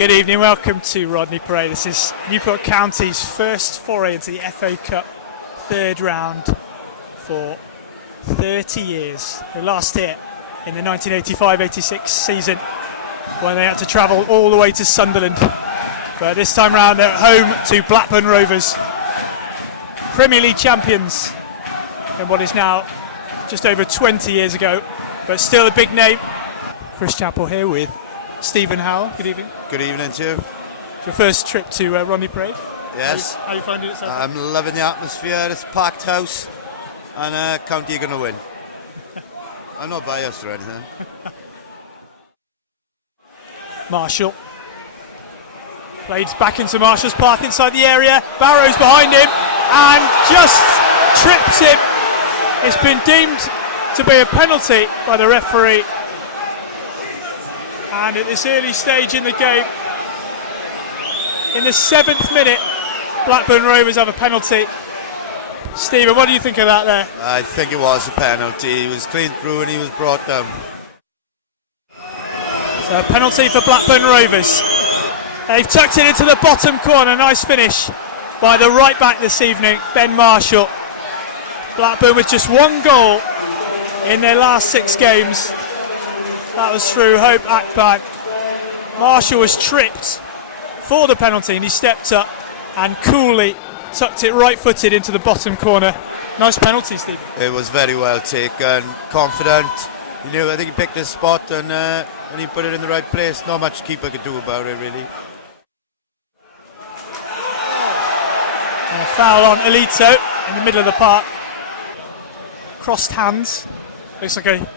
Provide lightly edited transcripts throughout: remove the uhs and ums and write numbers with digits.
Good evening, welcome to Rodney Parade. This is Newport County's first foray into the FA Cup third round for 30 years. They last here in the 1985-86 season when they had to travel all the way to Sunderland. But this time round they're at home to Blackburn Rovers, Premier League champions in what is now just over 20 years ago, but still a big name. Chris Chappell here with Stephen Howell. Good evening. Good evening to you. It's your first trip to Rodney Parade? Yes. How are you finding it so far? I'm loving the atmosphere. It's a packed house, and County are going to win. I'm not biased or anything. Marshall. Played back into Marshall's path inside the area. Barrow's behind him and just trips him. It's been deemed to be a penalty by the referee. And at this early stage in the game, in the 7th minute, Blackburn Rovers have a penalty. Stephen, what do you think of that there? I think it was a penalty. He was clean through and he was brought down. So a penalty for Blackburn Rovers. They've tucked it into the bottom corner. Nice finish by the right back this evening, Ben Marshall. Blackburn with just one goal in their last 6 games. That was through Hope Akpan. Marshall was tripped for the penalty and he stepped up and coolly tucked it right-footed into the bottom corner. Nice penalty, Steve. It was very well taken, confident. You know, I think he picked his spot and he put it in the right place. Not much keeper could do about it, really. And a foul on Alito in the middle of the park. Crossed hands. Looks like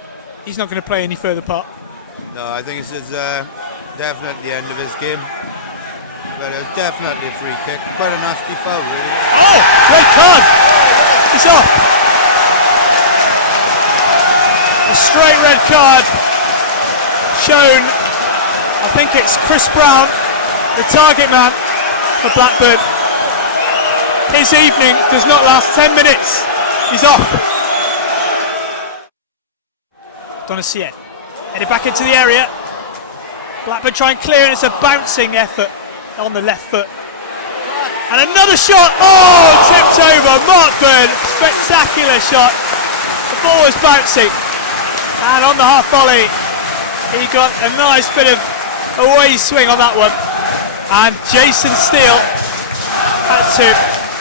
he's not going to play any further part. No, I think this is definitely the end of his game. But it was definitely a free kick. Quite a nasty foul, really. Oh, red card! It's off. A straight red card shown. I think it's Chris Brown, the target man for Blackburn. His evening does not last 10 minutes. He's off. Donacien headed back into the area. Blackburn try and clear, and it's a bouncing effort on the left foot. And another shot. Oh, tipped over. Mark Byrne, spectacular shot. The ball was bouncing, and on the half volley, he got a nice bit of away swing on that one. And Jason Steele had to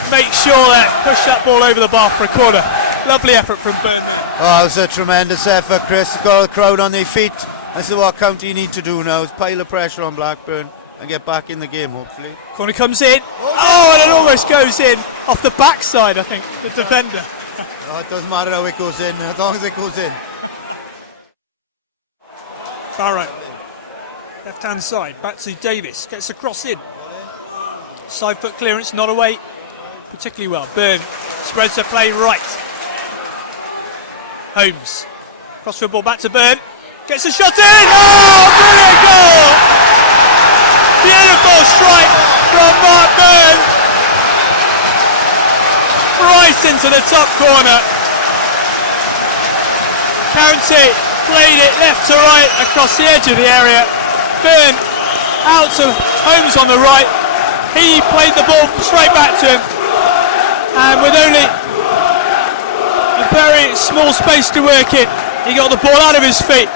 make sure that pushed that ball over the bar for a corner. Lovely effort from Byrne. Oh, it was a tremendous effort, Chris. Got the crowd on their feet. That's what County need to do now, is pile of pressure on Blackburn and get back in the game, hopefully. Corner comes in. Oh, and it almost goes in off the backside, I think, the defender. Oh, it doesn't matter how it goes in, as long as it goes in. Barrow, left-hand side, back to Davis, gets the cross in. Side foot clearance, not away particularly well. Byrne spreads the play right. Holmes, crossfield ball back to Byrne, gets a shot in. Oh, brilliant goal! Beautiful strike from Mark Byrne, right into the top corner. County played it left to right across the edge of the area. Byrne out to Holmes on the right. He played the ball straight back to him, and with only a very small space to work in, he got the ball out of his feet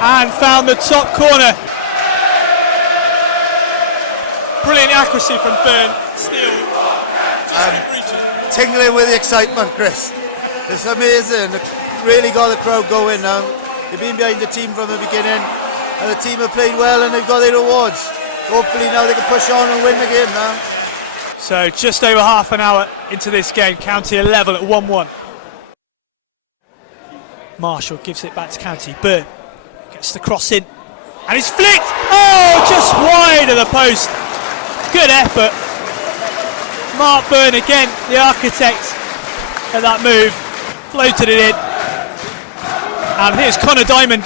and found the top corner. Brilliant accuracy from Byrne. Still tingling with the excitement, Chris. It's amazing. It really got the crowd going now. They've been behind the team from the beginning, and the team have played well and they've got their rewards. Hopefully now they can push on and win the game now. So just over half an hour into this game, County are level at 1-1. Marshall gives it back to County. Byrne gets the cross in, and it's flicked. Oh, just wide of the post. Good effort. Mark Byrne again, the architect of that move, floated it in. And here's Connor Diamond.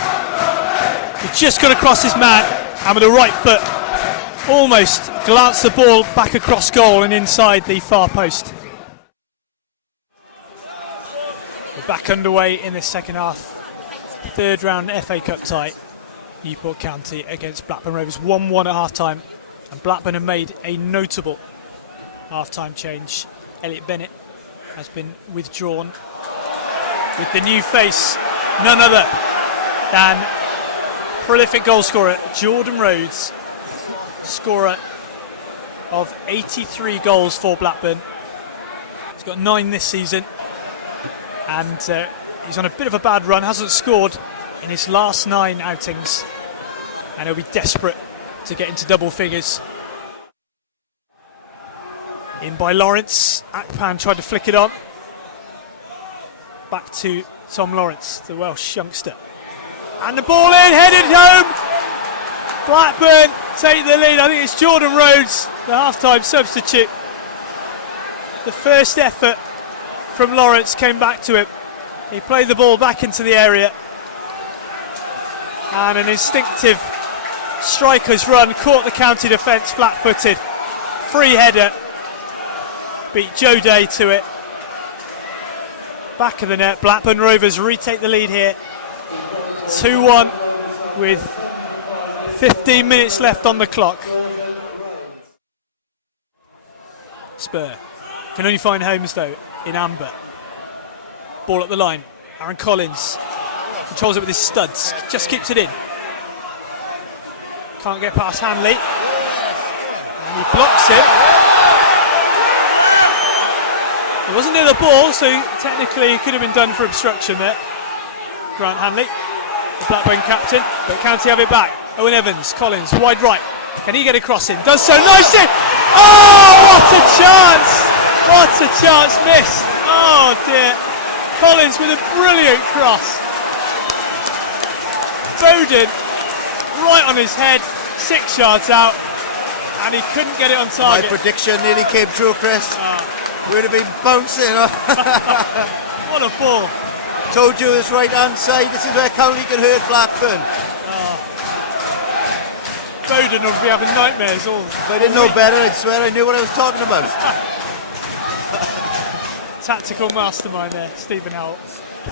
He just got across his man, and with the right foot, almost glanced the ball back across goal and inside the far post. We're back underway in this second half. Third round FA Cup tie. Newport County against Blackburn Rovers, 1-1 at half-time, and Blackburn have made a notable half-time change. Elliot Bennett has been withdrawn with the new face, none other than prolific goal scorer Jordan Rhodes, scorer of 83 goals for Blackburn. He's got 9 this season, and he's on a bit of a bad run, hasn't scored in his last 9 outings, and he'll be desperate to get into double figures. In by Lawrence, Akpan tried to flick it on. Back to Tom Lawrence, the Welsh youngster. And the ball in, headed home! Blackburn take the lead. I think it's Jordan Rhodes, the half-time substitute. The first effort from Lawrence came back to him. He played the ball back into the area, and an instinctive striker's run caught the county defence flat-footed. Free header, beat Joe Day to it. Back of the net, Blackburn Rovers retake the lead here. 2-1 with 15 minutes left on the clock. Spur can only find homes though in amber. Ball at the line. Aaron Collins controls it with his studs, just keeps it in. Can't get past Hanley. And he blocks him. He wasn't near the ball, so technically it could have been done for obstruction there. Grant Hanley, the Blackburn captain, but County have it back. Owen Evans, Collins, wide right. Can he get a cross in? Does so nicely. Oh, what a chance! What a chance missed. Oh dear. Collins with a brilliant cross. Bowden right on his head, 6 yards out, and he couldn't get it on target. My prediction nearly came true, Chris. We'd have been bouncing. What a ball. Told you it's right hand side. This is where County can hurt Blackburn. Bowden will be having nightmares all. If I didn't know better, I'd swear I knew what I was talking about. Tactical mastermind there, Stephen Howell.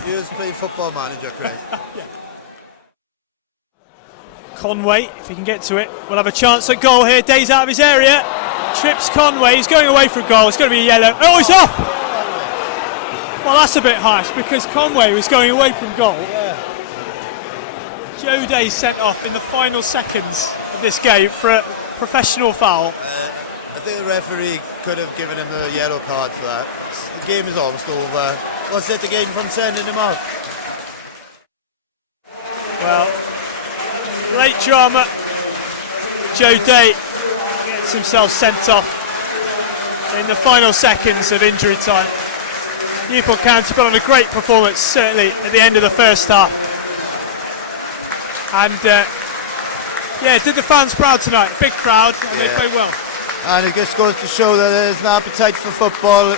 He was playing Football Manager, Craig. Yeah. Conway, if he can get to it, will have a chance at goal here. Day's out of his area. Trips Conway, he's going away from goal. It's going to be yellow. Oh, he's off! Well, that's a bit harsh because Conway was going away from goal. Yeah. Joe Day sent off in the final seconds of this game for a professional foul. I think the referee could have given him the yellow card for that. The game is almost over. What's it again from sending him off? Well, late drama. Joe Day gets himself sent off in the final seconds of injury time. Newport County put on a great performance, certainly at the end of the first half. And did the fans proud tonight. A big crowd, and they played well. And it just goes to show that there's an appetite for football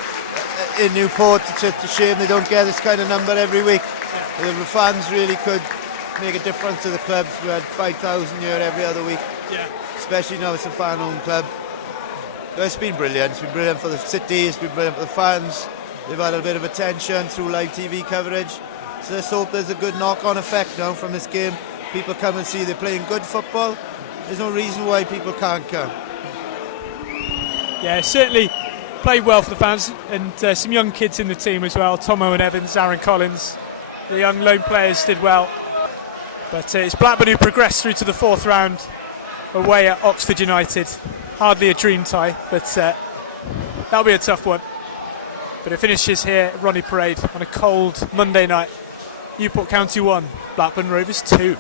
in Newport. It's just a shame they don't get this kind of number every week. Yeah. The fans really could make a difference to the club. We had 5,000 here every other week. Yeah. Especially now it's a fan-owned club. But it's been brilliant. It's been brilliant for the city. It's been brilliant for the fans. They've had a bit of attention through live TV coverage. So let's hope there's a good knock-on effect now from this game. People come and see they're playing good football. There's no reason why people can't come. Yeah, certainly played well for the fans, and some young kids in the team as well. Tom Owen Evans, Aaron Collins, the young lone players did well. But it's Blackburn who progressed through to the 4th round away at Oxford United. Hardly a dream tie, but that'll be a tough one. But it finishes here at Rodney Parade on a cold Monday night. Newport County 1, Blackburn Rovers 2.